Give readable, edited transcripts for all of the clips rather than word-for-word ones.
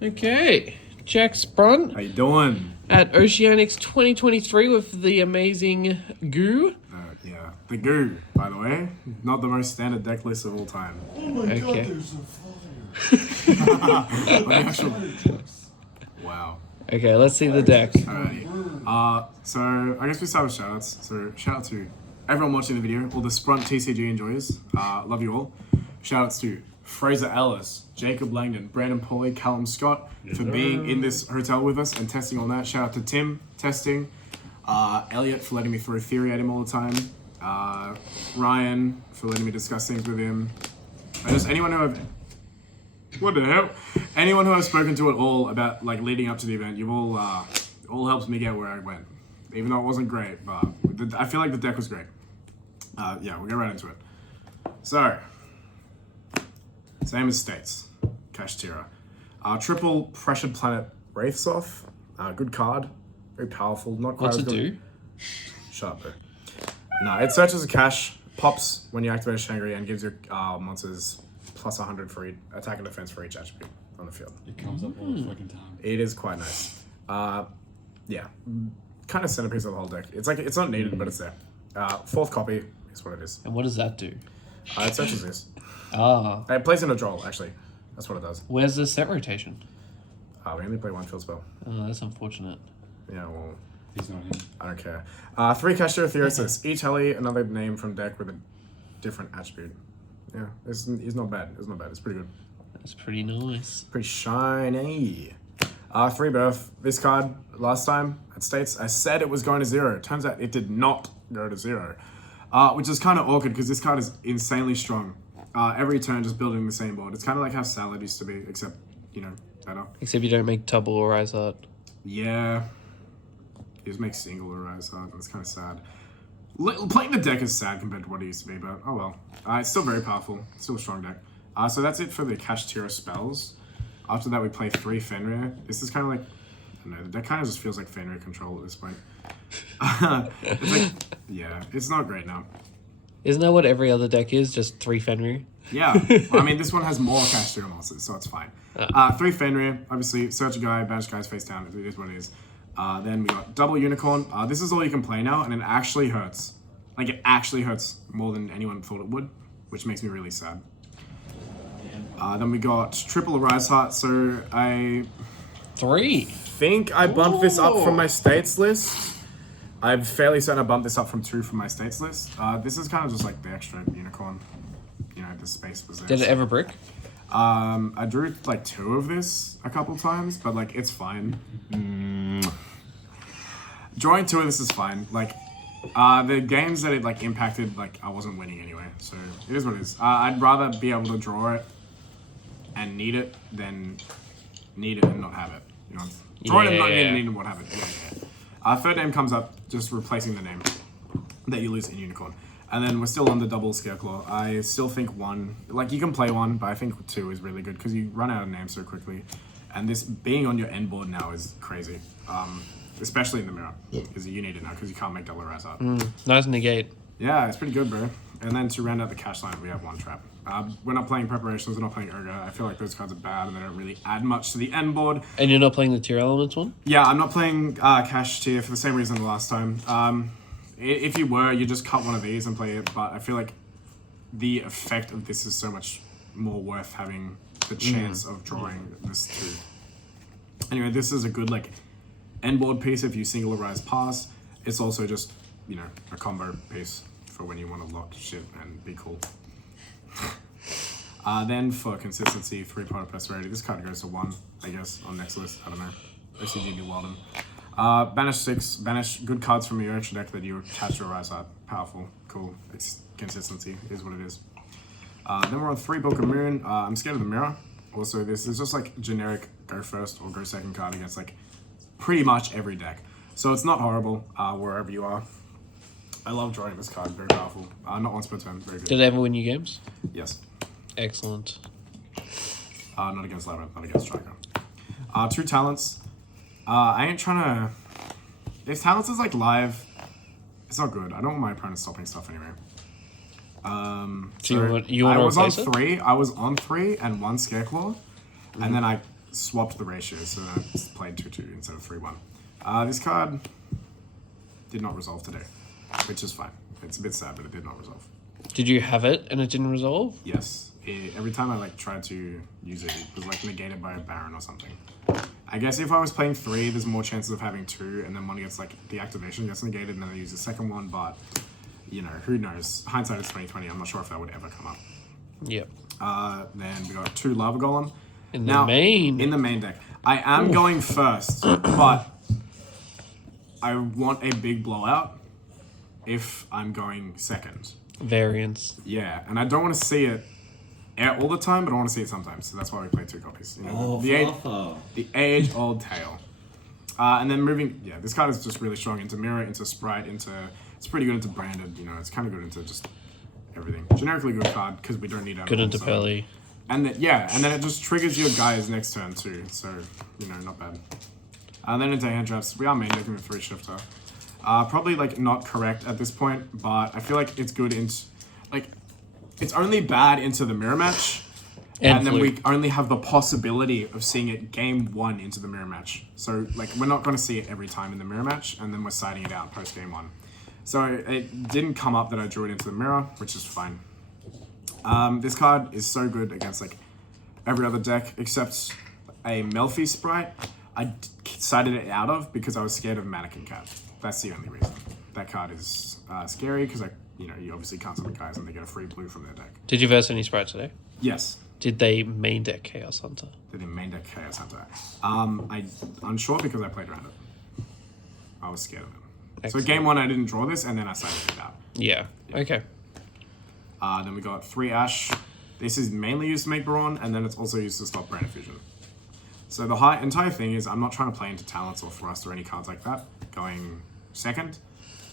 Okay, Jack Sprunt How you doing? at Oceanic's 2023 with the amazing Goo. Yeah, the Goo, by the way, not the most standard deck list of all time. Oh my god, Okay. there's a fire. Wow. Okay, let's see the deck. Alrighty. So I guess we start with shoutouts. So shout out to everyone watching the video, all the Sprunt TCG enjoyers. Love you all. Shoutouts to Fraser Ellis, Jacob Langdon, Brandon Pauly, Callum Scott for being in this hotel with us and testing on that. Shout out to Tim, testing. Elliot for letting me throw theory at him all the time. Ryan for letting me discuss things with him. And just anyone who I've... What the hell? Anyone who I've spoken to at all about like leading up to the event, you've all helped me get where I went. Even though it wasn't great, but I feel like the deck was great. Yeah, we'll get right into it. So, same as states. KASHTIRA. Triple Pressured Planet Wraithsoth. Good card. Very powerful. Not quite What's as it good. do? Shut up, bro. No, it searches a cache, pops when you activate a Shangri, and gives your monsters plus 100 for each attack and defense for each attribute on the field. It comes up all the fucking time. It is quite nice. Yeah, kind of centerpiece of the whole deck. It's like it's not needed, but it's there. Fourth copy is what it is. And what does that do? It searches this. Ah, It plays in a draw, actually. That's what it does. where's the set rotation? We only play one field spell. Oh, that's unfortunate. Yeah, well, He's not here. I don't care. 3 KASHTIRA Theosis. Each heli, another name from deck with a different attribute. Yeah, he's not bad. It's not bad. It's pretty good. That's pretty nice. Pretty shiny. 3 birth. This card, last time at States, I said it was going to 0. Turns out it did not go to 0. Which is kind of awkward because this card is insanely strong. Every turn just building the same board. It's kind of like how Salad used to be, except, you know, better. Except you don't make double or rise art. Yeah. He just makes single or rise art. That's kind of sad. Playing the deck is sad compared to what it used to be, but oh well. It's still very powerful. It's still a strong deck. So that's it for the KASHTIRA spells. After that, we play 3 Fenrir. This is kind of like, I don't know, the deck kind of just feels like Fenrir control at this point. It's like, yeah, it's not great now. Isn't that what every other deck is? Just 3 Fenrir? Yeah, I mean, this one has more KASHTIRA monsters, so it's fine. 3 Fenrir, obviously, search a guy, banish guys face down, it is what it is. Then we got double unicorn. This is all you can play now, and it actually hurts. Like, it actually hurts more than anyone thought it would, which makes me really sad. Then we got triple Arise Heart, so I 3. think I bumped this up from my states list. I'm fairly certain I bumped this up from 2 from my states list. This is kind of just like the extra unicorn. You know, the space was there. Did it ever brick? I drew like 2 of this a couple times, but like it's fine. Drawing 2 of this is fine. Like the games that it like impacted, like I wasn't winning anyway, so it is what it is. I'd rather be able to draw it and need it than need it and not have it. You know, drawing it and not need it and not have it. Yeah. Third name comes up, just replacing the name that you lose in Unicorn. And then we're still on the double Scareclaw. I still think 1, like you can play 1, but I think 2 is really good because you run out of names so quickly. And this being on your end board now is crazy. Especially in the mirror, because you need it now because you can't make double rise up. Nice negate. Yeah, it's pretty good, bro. And then to round out the cash line, we have 1 trap. We're not playing preparations, we're not playing Ogre. I feel like those cards are bad and they don't really add much to the end board. And you're not playing the tier elements one? Yeah, I'm not playing cash tier for the same reason the last time. If you were, you just cut one of these and play it, but I feel like the effect of this is so much more worth having the chance of drawing this too. Anyway, this is a good like end board piece if you single Arise pass. It's also just, you know, a combo piece for when you want to lock shit and be cool. Then for consistency, 3-part prosperity. This card goes to 1, I guess, on next list. I don't know. OCGB Walden. Banish 6. Banish good cards from your extra deck that you attach to a Rise Art. Powerful. Cool. It's consistency is what it is. Then we're on 3 Book of Moon. I'm scared of the mirror. Also, this is just like generic go first or go second card against like pretty much every deck. So it's not horrible wherever you are. I love drawing this card. Very powerful. Not once per turn. Very good. Did it ever win you games? Yes. Excellent. Not against Labyrinth, not against Striker. 2 talents. I ain't trying to... If talents is like live, it's not good. I don't want my opponent stopping stuff anyway. So you want I to was on replace it? 3. I was on 3 and 1 Scareclaw. And then I swapped the ratios, so I played 2-2 instead of 3-1. This card did not resolve today, which is fine. It's a bit sad, but it did not resolve. Did you have it and it didn't resolve? Yes. Every time I like tried to use it, it was like negated by a Baron or something. I guess if I was playing 3, there's more chances of having 2, and then one gets like the activation gets negated, and then I use the second one. But you know, who knows? Hindsight is 2020. I'm not sure if that would ever come up. Yep. Then we got 2 Lava Golem. In the main deck. I am going first, but I want a big blowout if I'm going second. variance. Yeah, and I don't want to see it all the time, but I want to see it sometimes. So that's why we play 2 copies. You know, the age-old tale. And then this card is just really strong into Mirror, into Sprite, it's pretty good into Branded. You know, it's kind of good into just everything. Generically good card because we don't need good into Pearly. And then it just triggers your guys next turn too. So you know, not bad. And then into hand traps, we are main decking with 3 Shifter. Probably like not correct at this point, but I feel like it's good into it's only bad into the mirror match. And then we only have the possibility of seeing it game 1 into the mirror match. So like we're not going to see it every time in the mirror match, and then we're siding it out post game 1. So it didn't come up that I drew it into the mirror, which is fine. This card is so good against like every other deck except a Melfi Sprite. I sided it out of because I was scared of Mannequin Cat. That's the only reason. That card is scary because you obviously can't summon guys and they get a free blue from their deck. Did you verse any Sprites today? Yes. Did they main deck Chaos Hunter? Did they main deck Chaos Hunter? I'm unsure because I played around it. I was scared of it. Excellent. So game 1 I didn't draw this and then I sided it out. Yeah. Okay. Then we got 3 Ash. This is mainly used to make Brawn, and then it's also used to stop Brand Fusion. So the entire thing is I'm not trying to play into Talents or Thrust or any cards like that going second,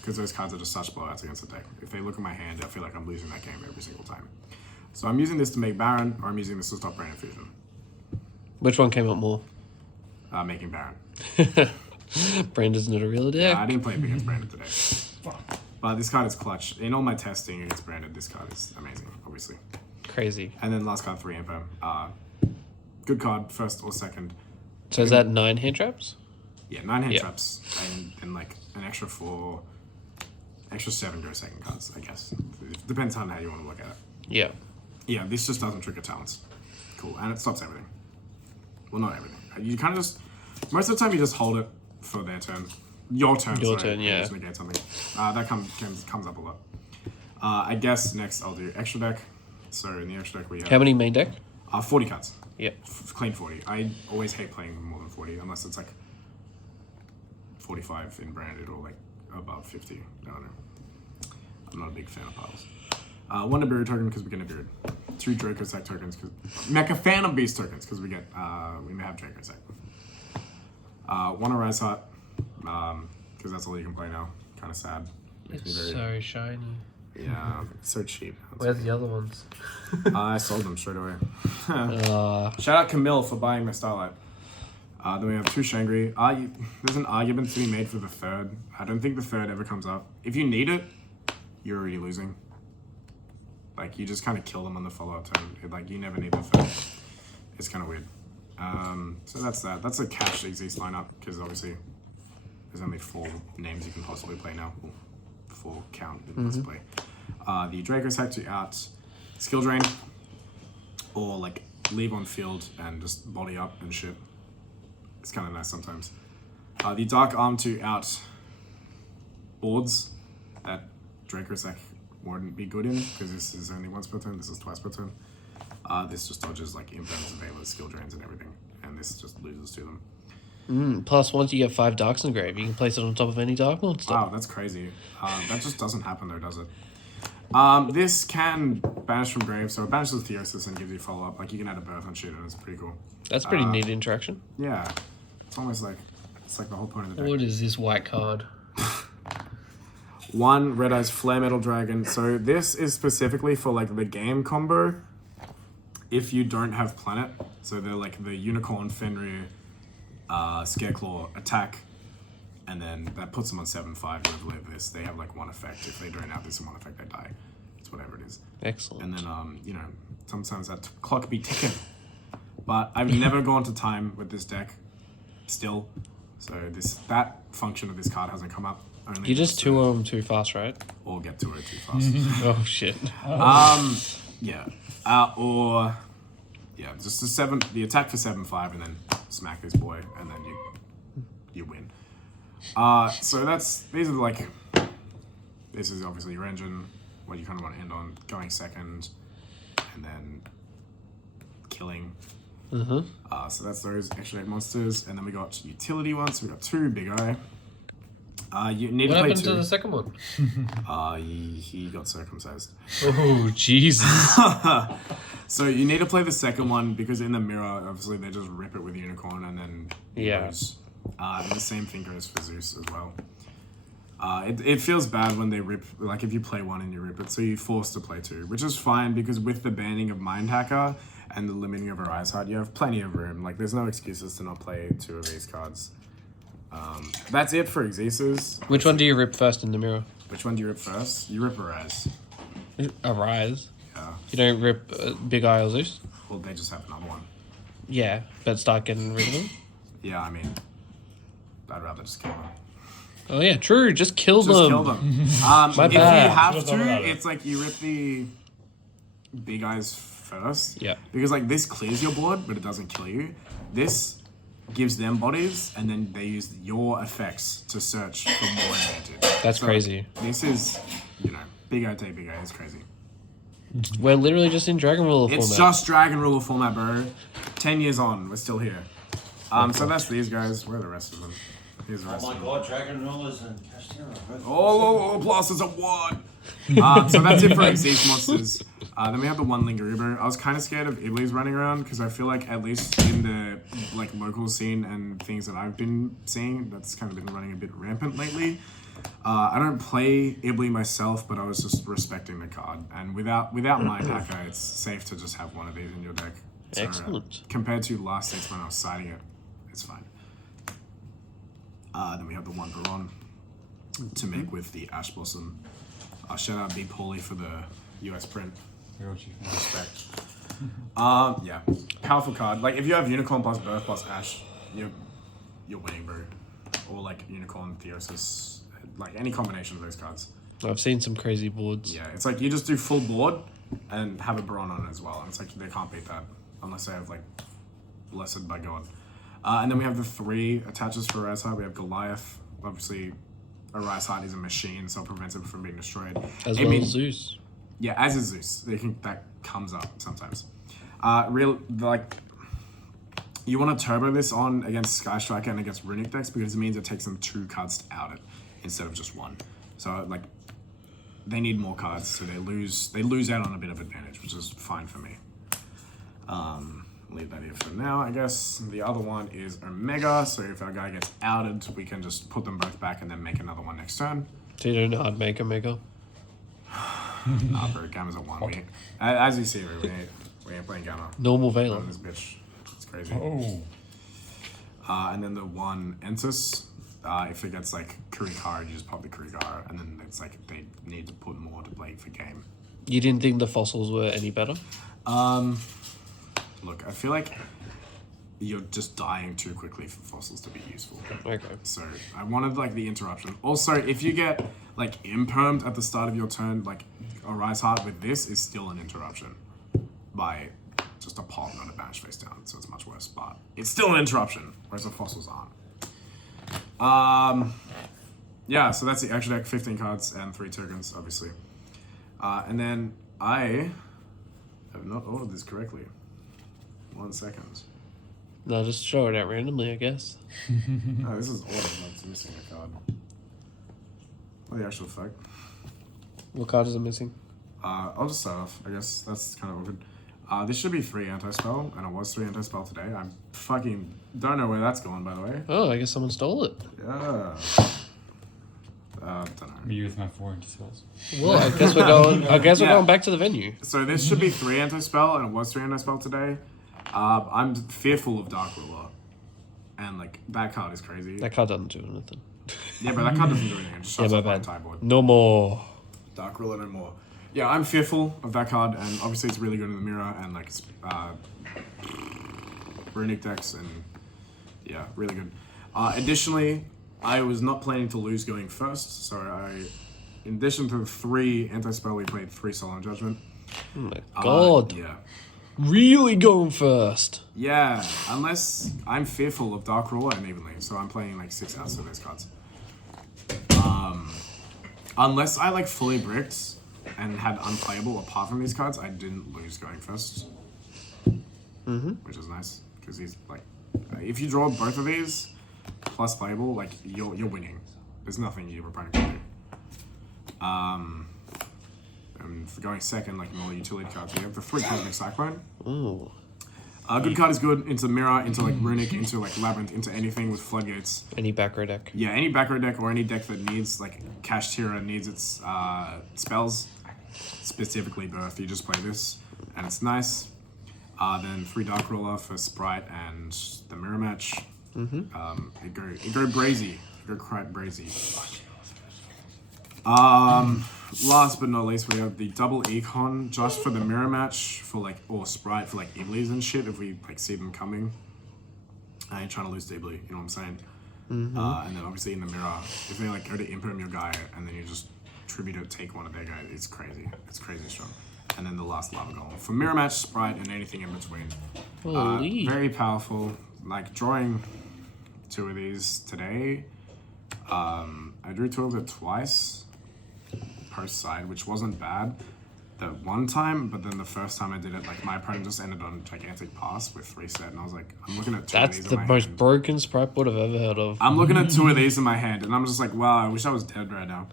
because those cards are just such blowouts against the deck. If they look at my hand, I feel like I'm losing that game every single time. So I'm using this to make Baron, or I'm using this to stop Brand Fusion. Which one came up more? Making Baron. Brandon's not a real deck. I didn't play against Brandon today. But this card is clutch. In all my testing against Brandon, this card is amazing, obviously. Crazy. And then last card, 3 Emperor. Good card, first or second. So is that 9 hand traps? Yeah, 9 hand traps, and like an extra 7 go second cards, I guess. It depends on how you want to look at it. Yeah. Yeah, this just doesn't trigger talents. Cool, and it stops everything. Well, not everything. You kind of just, most of the time you just hold it for their turn. Your turn, yeah. Just negate something. That comes up a lot. I guess next I'll do extra deck. So in the extra deck we have... How many main deck? 40 cards. Yeah. Clean 40. I always hate playing more than 40 unless it's like 45 in branded or like above 50. I don't know. I'm not a big fan of piles. 1 Nibiru token because we get Nibiru. 2 Draco Sack tokens because Mecha Phantom Beast tokens because we get we may have Draco Sack. 1 Arise Heart because that's all you can play now. Kind of sad. Makes It's me so shiny. Yeah, it's so cheap. Where's the other ones? I sold them straight away. Shout out Camille for buying my Starlight. Then we have 2 Shangri. There's an argument to be made for the 3rd. I don't think the 3rd ever comes up. If you need it, you're already losing. Like, you just kind of kill them on the follow-up turn. Like, you never need the 3rd. It's kind of weird. So that's that. That's a cash Exist lineup, because obviously there's only 4 names you can possibly play now. Well, 4 count in this play. The Draco Sack to out Skill Drain, or like leave on field and just body up and shit. It's kind of nice sometimes. The Dark Arm to out boards that Draco Sack wouldn't be good in, because this is only once per turn, this is twice per turn. This just dodges like impermanents, availers, skill drains, and everything, and this just loses to them. Plus, once you get 5 Darks in the grave, you can place it on top of any Dark monster. Wow, that's crazy. That just doesn't happen though, does it? This can banish from grave, so it banishes Theosis and gives you follow-up. Like, you can add a birth and shit, and it's pretty cool. That's pretty neat interaction. Yeah. It's almost like, it's like the whole point of the deck. What is this white card? 1 Red Eyes Flare Metal Dragon. So this is specifically for like the game combo. If you don't have Planet, so they're like the Unicorn, Fenrir, Scareclaw attack, and then that puts them on 7/5. Whoever live this, they have like 1 effect. If they don't have this in 1 effect, they die. It's whatever it is. Excellent. And then sometimes that clock be ticking. But I've never gone to time with this deck still. So that function of this card hasn't come up. Only You just tour them too fast, right? or get to it too fast. Oh shit. Yeah. Just the attack for 7/5 and then smack this boy and then you win. So these are like, this is obviously your engine, what you kind of want to end on, going second, and then killing. So that's those extra 8 monsters, and then we got utility ones. So we got 2 big eye. You need What to play happened 2. to the second one? He got circumcised. Oh Jesus. So you need to play the second one because in the mirror, obviously they just rip it with unicorn and then lose. And the same thing goes for Zeus as well. It feels bad when they rip, like if you play one and you rip it, so you're forced to play 2, which is fine because with the banning of Mind Hacker and the limiting of Arise Heart, you have plenty of room. Like there's no excuses to not play 2 of these cards. That's it for Exesis. Which one do you rip first in the mirror? Which one do you rip first? You rip Arise. Arise. Yeah. You don't rip Big Eye or Zeus? Well, they just have another one. Yeah, but start getting rid of them? Yeah, I mean, I'd rather just kill them. Oh yeah, true. Just kill Just them. kill them. If bad. you have Should've thought about to, it. it's like you rip the big eyes first. Yeah. Because like this clears your board, but it doesn't kill you. This gives them bodies, and then they use your effects to search for more advantage. That's crazy. This is, big eye take big eye is crazy. We're literally just in Dragon Ruler format. It's just Dragon Ruler format, bro. 10 years on, we're still here. So that's these guys. Where are the rest of them? Here's the rest Oh my of them. god, Dragon Rulers and KASHTIRA. Oh, blasters at 1. So that's it for Exesis monsters. Then we have the 1 Linger Uber. I was kind of scared of Iblis running around because I feel like at least in the local scene and things that I've been seeing, that's kind of been running a bit rampant lately. I don't play Iblis myself, but I was just respecting the card. And without Mind Hacker, it's safe to just have one of these in your deck. So, Excellent. Compared to last 6 when I was siding it, it's fine. Then we have the 1 Baron to make with the Ash Blossom. Shout out Big Paulie for the US print. Respect. Yeah. Powerful card. Like if you have Unicorn plus Birth plus Ash, you're winning, bro. Or like Unicorn, Theosis, like any combination of those cards. I've seen some crazy boards. Yeah, it's like you just do full board and have a Baron on it as well. And it's like they can't beat that unless they have like Blessed by God. And then we have the 3 attaches for Arise Heart. We have Goliath. Obviously, Arise Heart is a machine, so it prevents it from being destroyed. As well as Zeus. Yeah, as is Zeus. That comes up sometimes. You want to turbo this on against Sky Striker and against Runic decks because it means it takes them 2 cards to out it instead of just 1. So they need more cards, so they lose out on a bit of advantage, which is fine for me. Leave that here for now, I guess. The other one is Omega, so if our guy gets outed, we can just put them both back and then make another one next turn. So you don't know how to make Omega? Bro, Gamma's at 1. As you see, we ain't playing Gamma. Normal Veiler. On this bitch. It's crazy. Oh. And then the 1 Entus, if it gets Kurikara, you just pop the Kurikara, and then it's they need to put more to play for game. You didn't think the fossils were any better? Look, I feel like you're just dying too quickly for fossils to be useful. Okay. So I wanted the interruption. Also, if you get impermed at the start of your turn, Arise Heart with this is still an interruption by just a pop, not a banish face down. So it's much worse, but it's still an interruption, whereas the fossils aren't. Yeah, so that's the extra deck, 15 cards and 3 tokens, obviously. And then I have not ordered this correctly. 1 second. No, just throw it out randomly, I guess. No, this is ordered, it's missing a card. What the actual fuck? What card is it missing? I'll just start off, I guess. That's kind of awkward. This should be 3 anti-spell, and it was 3 anti-spell today. I fucking don't know where that's going, by the way. Oh, I guess someone stole it. Yeah. Don't know. Me with my 4 anti-spells. Well, I guess we're going. I guess we're Yeah. going back to the venue. So this should be 3 anti-spell, and it was 3 anti-spell today. I'm fearful of Dark Ruler. And, that card is crazy. That card doesn't do anything. Yeah, but that card doesn't do anything. It just Yeah, shuts my off my bad. entire board. No more. Dark Ruler no more. Yeah, I'm fearful of that card, and obviously it's really good in the mirror, and runic decks, and yeah, really good. Additionally, I was not planning to lose going first, so in addition to the 3 anti-spell, we played 3 Solemn Judgment. Oh my god. Yeah. Really going first. Yeah, unless I'm fearful of Dark Ruler and Evenly, so I'm playing like 6 outs of those cards. Unless I like fully bricked and had unplayable apart from these cards, I didn't lose going first. Which is nice, because he's like, if you draw both of these plus playable, like you're winning. There's nothing your opponent can do. And for going second, like more utility cards, we have the 3 Cosmic Cyclone. Ooh. Good card is good into Mirror, into like Runic, into like Labyrinth, into anything with Floodgates. Any back row deck. Yeah, any back row deck or any deck that needs like KASHTIRA needs its spells, specifically Birth. You just play this, and it's nice. Then 3 Dark Ruler for Sprite and the Mirror Match. It go brazy. It go quite brazy. Last but not least, we have the double econ just for the Mirror Match for like, or Sprite for like Iblies and shit if we like see them coming. I ain't trying to lose deeply, you know what I'm saying? And then obviously in the Mirror, if they like go to imperm your guy and then you just tribute it, take one of their guys, it's crazy. It's crazy strong. And then the last Lava Golem for Mirror Match, Sprite, and anything in between. Holy. Very powerful. Like drawing 2 of these today. I drew 2 of it twice. Post side, which wasn't bad the one time, but then the first time I did it, like my opponent just ended on gigantic pass with 3 set, and I was like, I'm looking at 2 of That's these the in my most hand. broken sprite board I've ever heard of. I'm looking at 2 of these in my hand, and I'm just like, wow, I wish I was dead right now.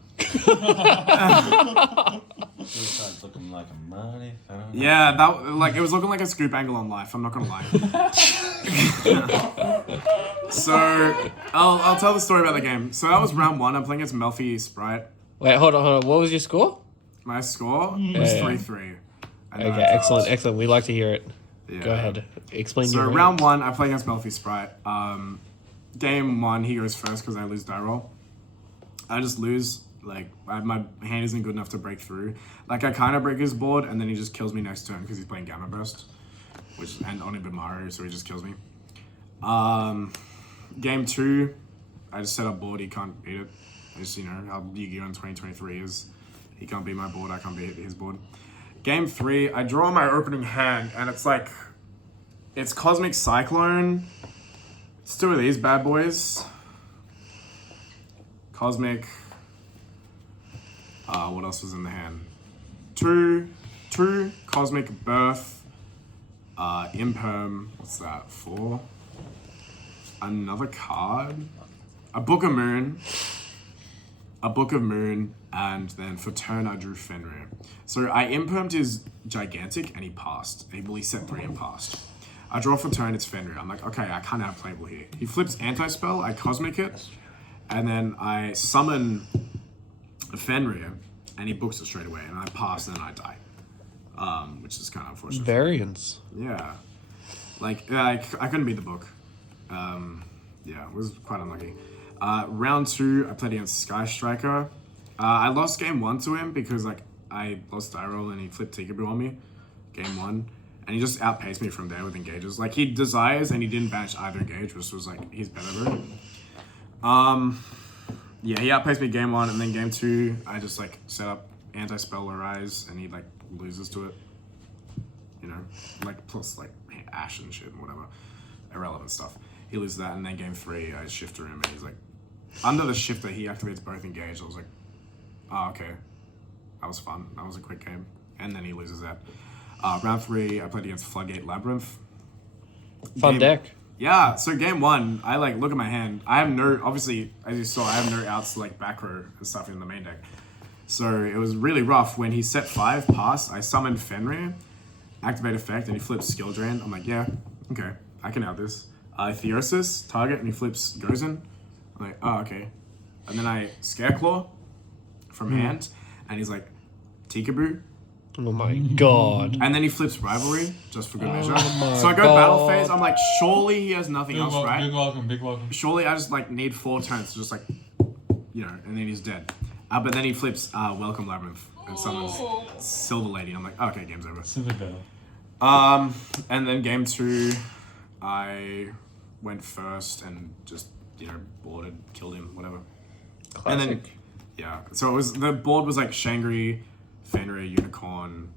This side's looking like a money. Yeah, that like it was looking like a scoop angle on life. I'm not gonna lie. So I'll tell the story about the game. So that was round 1. I'm playing against Melfi Sprite. Wait, hold on. What was your score? My score was Yeah. 3-3. And Okay, then I excellent, dropped. excellent. We like to hear it. Yeah. Go ahead. Explain So your round 1, I play against Melfi Sprite. Game 1, he goes first because I lose die roll. I just lose. Like my hand isn't good enough to break through. Like I kind of break his board, and then he just kills me next turn because he's playing Gamma Burst, and on Mario, so he just kills me. Game 2, I just set up board. He can't beat it. Just how Yu-Gi-Oh! In 2023 is. He can't beat my board. I can't beat his board. Game 3, I draw my opening hand, and it's like, it's Cosmic Cyclone. It's 2 of these bad boys. Cosmic. What else was in the hand? 2 Cosmic Birth. Imperm. What's that? 4. Another card. A Book of Moon. And then for turn I drew Fenrir. So I impermed his Gigantic and he passed. And he set 3 and passed. I draw for turn, it's Fenrir. I'm like, okay, I can't have playable here. He flips Anti-Spell, I Cosmic it, and then I summon Fenrir, and he books it straight away, and I pass, and then I die. Which is kind of unfortunate. variance. Yeah. Like I couldn't beat the book. Yeah, it was quite unlucky. Round 2, I played against Sky Striker. I lost game 1 to him because like I lost die roll and he flipped Tikaboo on me. Game 1. And he just outpaced me from there with engages. Like he desires and he didn't banish either engage, which was like his better version. Yeah, he outpaced me game 1, and then game 2, I just like set up anti-spell arise, and he like loses to it. Like plus like Ash and shit and whatever, irrelevant stuff. He loses that, and then game 3, I shifter him, and he's like, under the shifter, he activates both engage. I was like, oh, okay, that was fun. That was a quick game, and then he loses that. Round 3, I played against Floodgate Labyrinth. Fun deck. Yeah, so game 1, I like look at my hand. I have no, obviously, as you saw, I have no outs to like back row and stuff in the main deck. So it was really rough. When he set 5 pass, I summoned Fenrir, activate effect, and he flips Skill Drain. I'm like, yeah, okay, I can out this. Theosis, target, and he flips Gozen. I'm like, oh, okay. And then I Scareclaw from hand, and he's like, Tikaboo. Oh my god. And then he flips Rivalry, just for good measure. my So I go God. battle phase, I'm like, surely he has nothing else, right? Big welcome. Surely I just like need 4 turns to just like, and then he's dead. But then he flips Welcome Labyrinth and summons Silver Lady. I'm like, okay, game's over. Simply better. And then game 2, I went first and just, boarded, killed him, whatever. Classic. And then, yeah. So the board was like Shangri, Fenrir, Unicorn,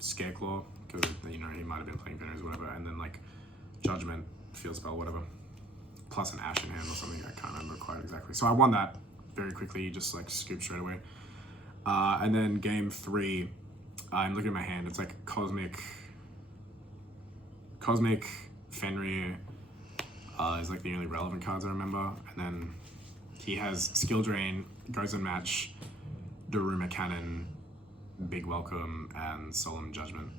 Scareclaw, because, he might have been playing Fenrir or whatever, and then like Judgment, Field Spell, whatever. Plus an Ash in hand or something, I can't remember quite exactly. So I won that very quickly, just like scooped straight away. And then game 3, I'm looking at my hand, it's like Cosmic Fenrir is like the only relevant cards I remember. And then he has Skill Drain, goes and match, Daruma Cannon, Big Welcome, and Solemn Judgment.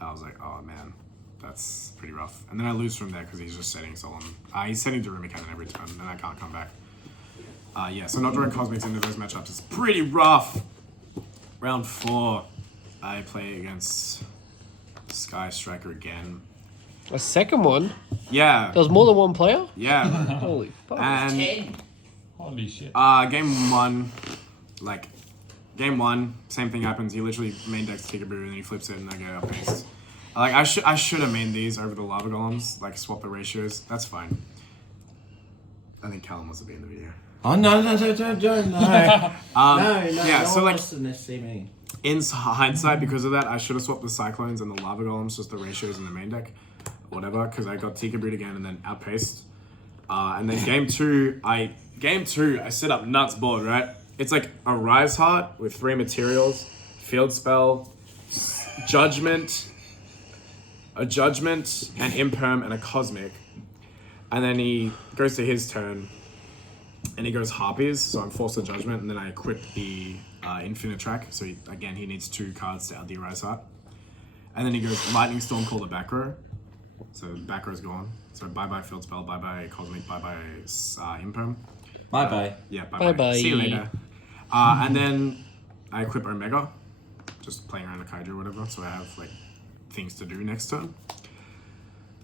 I was like, oh man, that's pretty rough. And then I lose from there because he's just setting Solemn. He's setting Daruma Cannon every turn, and I can't come back. Yeah, so not drawing Cosmics into those matchups is pretty rough. Round 4, I play against Sky Striker again. A second one? Yeah. There was more than one player? Yeah. Holy fuck. And Holy shit. game 1, game 1, same thing happens. He literally main decks Kickaboo and then he flips it and I get outpaced. I should have mained these over the Lava Golems, swap the ratios. That's fine. I think Callum wants to be in the video. Oh no, no. Yeah, so wants to see me. in hindsight, because of that, I should have swapped the Cyclones and the Lava Golems, just the ratios in the main deck, whatever, because I got Tika Brood again and then outpaced. And then game two, I set up nuts board, right? It's like a Rise Heart with 3 materials, Field Spell, Judgment, a Judgment, an Imperm, and a Cosmic. And then he goes to his turn, and he goes Harpies, so I'm forced to Judgment, and then I equip the Infinite Track, so he needs 2 cards to add the Rise Heart. And then he goes Lightning Storm, call the back row. So back row's gone. So bye-bye Field Spell, bye-bye Cosmic, bye-bye Imperm. Bye-bye. Yeah, bye-bye. Bye-bye. See you later. And then I equip Omega, just playing around a Kaiju or whatever, so I have things to do next turn.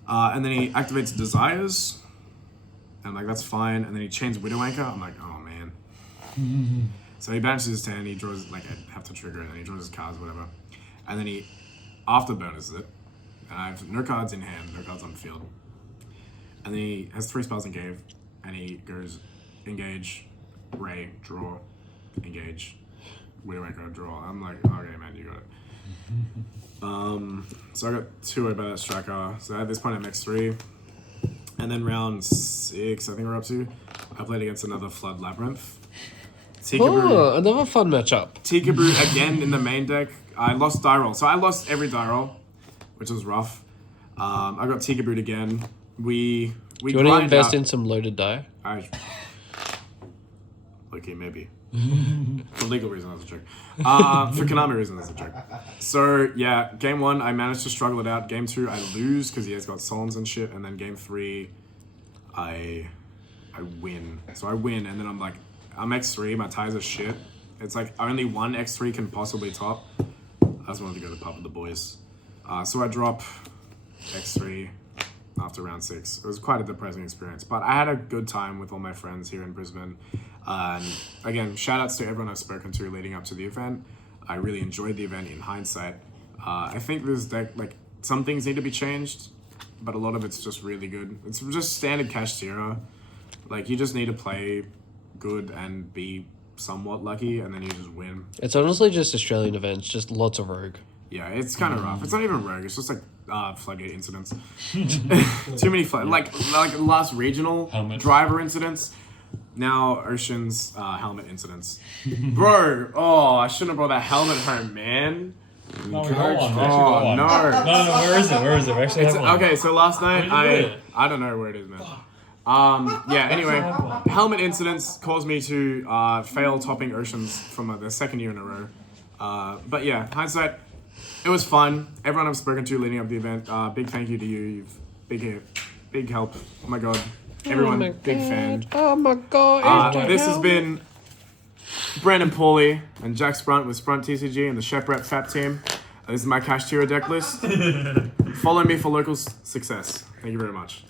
And then he activates Desires, and that's fine. And then he chains Widow Anchor. I'm like, oh man. So he banishes his hand, he draws, I have to trigger it, and he draws his cards, whatever. And then he after bonuses it. And I have no cards in hand, no cards on the field. And then he has 3 spells in Gave, and he goes Engage, Ray, draw, engage, Widow Anchor, draw. I'm like, okay man, you got it. So I got 2 by that striker. So at this point I'm X3. And then round 6, I think we're up to, I played against another Flood Labyrinth. Oh, another fun matchup. Tikaboo again in the main deck. I lost die roll. So I lost every die roll, which was rough. I got Tikaboo again. We Do you want to invest in some loaded die? Okay, maybe. For legal reasons, that's a joke. For Konami reasons, that's a joke. So, yeah, game 1, I managed to struggle it out. Game 2, I lose because he has got Solons and shit. And then game 3, I win. So I win, and then I'm like, I'm X3, my ties are shit. It's only one X3 can possibly top. I just wanted to go to the pub with the boys. So I drop X3 after round 6. It was quite a depressing experience, but I had a good time with all my friends here in Brisbane. And again, shout outs to everyone I've spoken to leading up to the event. I really enjoyed the event in hindsight. I think this deck, some things need to be changed, but a lot of it's just really good. It's just standard KASHTIRA. You just need to play good and be somewhat lucky, and then you just win. It's honestly just Australian events, just lots of rogue. Yeah, it's kind of rough. It's not even rogue. It's just floodgate incidents. Too many last regional driver incidents. Now Ocean's helmet incidents. Bro, I shouldn't have brought that helmet home, man. No, we got one. We actually got Oh one. no. No, where is it? Where is it? We actually have one. Okay, so last night Where did you put it? I don't know where it is, man. Yeah, anyway, helmet incidents caused me to fail topping Oceans from the second year in a row. But yeah, hindsight, it was fun. Everyone I've spoken to leading up the event, big thank you to you. You've big help. Oh my god. Everyone, big fan. Oh my god. This has been Brandon Pauly and Jack Sprunt with Sprunt TCG and the Chef Rep Fat team. This is my KASHTIRA deck list. Follow me for local success. Thank you very much.